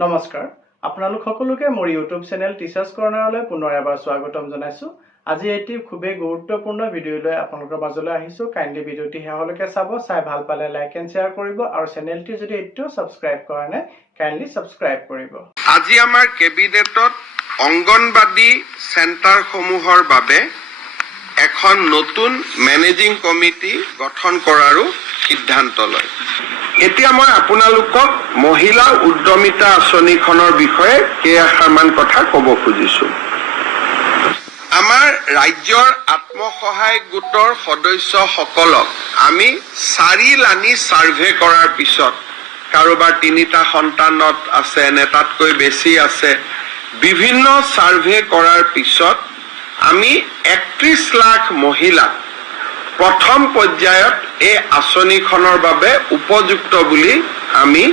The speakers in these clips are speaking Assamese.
নমস্কাৰ আপোনালোক সকলোকে মোৰ ইউটিউব চেনেল টিচাৰ্ছ কৰ্ণাৰলৈ পুনৰ এবাৰ স্বাগতম জনাইছো। আজি এটি খুবেই গুৰুত্বপূৰ্ণ ভিডিঅ লৈ আপোনালোকৰ মাজলৈ আহিছো। কাইণ্ডলি ভিডিঅটি শেষলৈকে চাব, চাই ভাল পালে লাইক এণ্ড শ্বেয়াৰ কৰিব আৰু চেনেলটি যদি এতিয়াও সাবস্ক্ৰাইব কৰা নাই কাইণ্ডলি সাবস্ক্ৰাইব কৰিব। আজি আমাৰ কেবিনেটত অংগনবাদী চেণ্টাৰসমূহৰ বাবে এখন নতুন মেনেজিং কমিটি গঠন কৰাৰো সিদ্ধান্ত লয়। এতিয়া মই আপোনালোকক মহিলা উদ্যমিতা আঁচনিখনৰ বিষয়ে কেইআষাৰমান কথা ক'ব খুজিছো। আমাৰ ৰাজ্যৰ আত্মসহায়ক গোটৰ সদস্যসকলক আমি 4 লানি সাৰ্ভে কৰাৰ পিছত কাৰোবাৰ 3টা সন্তানত আছে নে তাতকৈ বেছি আছে, বিভিন্ন সাৰ্ভে কৰাৰ পিছত আমি 31 লাখ মহিলাক প্ৰথম পৰ্যায়ত এই আঁচনিখনৰ বাবে উপযুক্ত বুলি আমি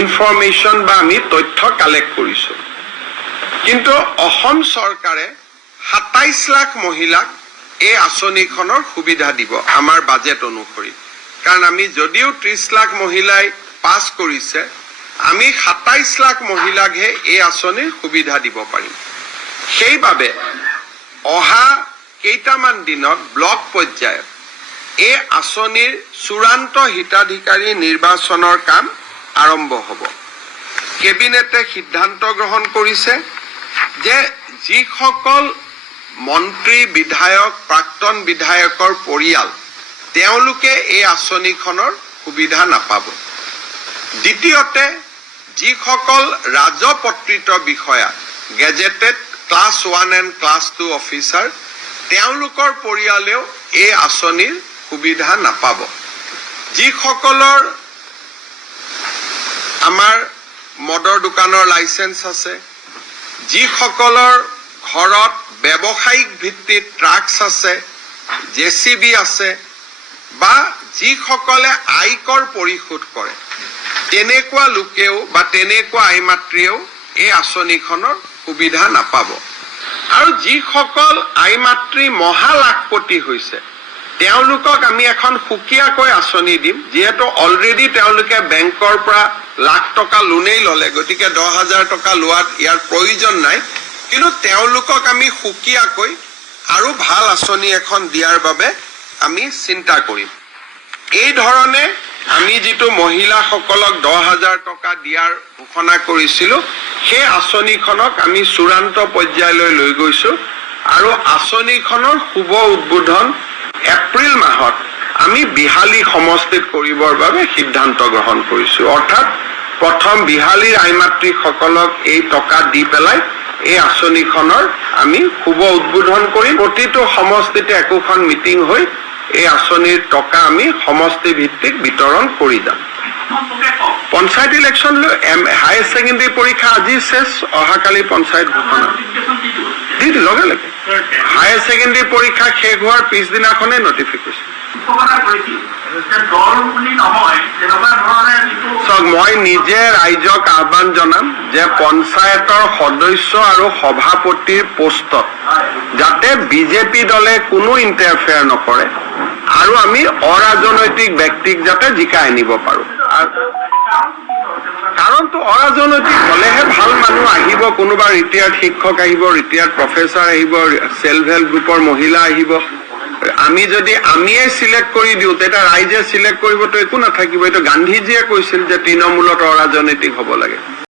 ইনফৰমেশ্যন বা আমি তথ্য কালেক্ট কৰিছো। কিন্তু অসম চৰকাৰে 27 লাখ মহিলাক এই আঁচনিখনৰ সুবিধা দিব আমাৰ বাজেট অনুসৰি। কাৰণ আমি যদিও 30 লাখ মহিলাই পাছ কৰিছে, আমি 27 লাখ মহিলাকহে এই আঁচনিৰ সুবিধা দিব পাৰিম। সেইবাবে অহা কেইটামান দিনত ব্লক পৰ্যায়ত এই আঁচনিৰ চূড়ান্ত হিতাধিকাৰী নিৰ্বাচনৰ কাম আৰম্ভ হ'ব। কেবিনেটে সিদ্ধান্ত গ্ৰহণ কৰিছে যে যিসকল মন্ত্ৰী, বিধায়ক, প্ৰাক্তন বিধায়কৰ পৰিয়াল তেওঁলোকে এই আঁচনিখনৰ সুবিধা নাপাব। দ্বিতীয়তে যিসকল ৰাজপত্ৰিত বিষয়া, gazetted class 1 and class 2 officer, তেওঁলোকৰ পৰিয়ালেও এই আঁচনিৰ সুবিধা নাপাব। যিসকলৰ আমাৰ মদৰ দোকানৰ লাইসেন্স আছে, যিসকলৰ ঘৰত ব্যৱসায়িক ভিত্তিত ট্ৰাক্স আছে, জেচিবি আছে, বা যিসকলে আয়কৰ পৰিশোধ কৰে, তেনেকুৱা লোকেও বা তেনেকুৱা আইমাতৃয়েও এই আঁচনিখনৰ সুবিধা নাপাব। আৰু যিসকল আইমাতৃ মহালাখপতি হৈছে তেওঁলোকক আমি এখন সুকীয়াকৈ আঁচনি দিম। যিহেতু অলৰেডি তেওঁলোকে বেংকৰ পৰা লাখ টকা লোনেই ল'লে, গতিকে 10,000 টকা লোৱাত ইয়াৰ প্ৰয়োজন নাই। কিন্তু তেওঁলোকক আমি সুকীয়াকৈ আৰু ভাল আঁচনি এখন দিয়াৰ বাবে আমি চিন্তা কৰিম। এই ধৰণে আমি যিটো মহিলাসকলক 10,000 টকা দিয়াৰ ঘোষণা কৰিছিলো, সেই আঁচনিখনক আমি চূড়ান্ত পৰ্যায়লৈ লৈ গৈছো আৰু আঁচনিখনৰ শুভ উদ্বোধন এপ্ৰিল মাহত আমি বিহালী সমষ্টিত কৰিবৰ বাবে সিদ্ধান্ত গ্ৰহণ কৰিছো। অৰ্থাৎ প্ৰথম বিহালীৰ আইমাতৃসকলক এই টকা দি পেলাই এই আঁচনিখনৰ আমি শুভ উদ্বোধন কৰিম। প্ৰতিটো সমষ্টিতে একোখন মিটিং হৈ এই আঁচনিৰ টকা আমি সমষ্টি ভিত্তিক বিতৰণ কৰি যাম। পঞ্চায়ত ইলেকশ্যন হায়াৰ ছেকেণ্ডেৰী পৰীক্ষা আজি শেষ, অহাকালি পঞ্চায়ত ঘোষণা দি লগে লগে হায়াৰ ছেকেণ্ডেৰী পৰীক্ষা শেষ হোৱাৰ পিছদিনাখনে নটিফিকেশ্যন। মই নিজে ৰাইজক আহ্বান জনাম যে পঞ্চায়তৰ সদস্য আৰু সভাপতিৰ পোষ্টত যাতে বিজেপি দলে কোনো ইণ্টাৰফেয়াৰ নকৰে আৰু আমি অৰাজনৈতিক ব্যক্তিক যাতে জিকাই আনিব পাৰো। কাৰণটো অৰাজনৈতিক হলেহে ভাল মানুহ আহিব, কোনোবা ৰিটায়াৰ্ড শিক্ষক আহিব, ৰিটায়াৰ্ড প্ৰফেচাৰ আহিব, সেল্ফ হেল্প গ্ৰুপৰ মহিলা আহিব। আমি যদি আমিয়ে সিলেক্ট কৰি দিওঁ তেতিয়া ৰাইজে সিলেক্ট কৰিবতো একো নাথাকিব। এইটো গান্ধীজীয়ে কৈছিল যে তৃণমূলত অৰাজনৈতিক হ'ব লাগে।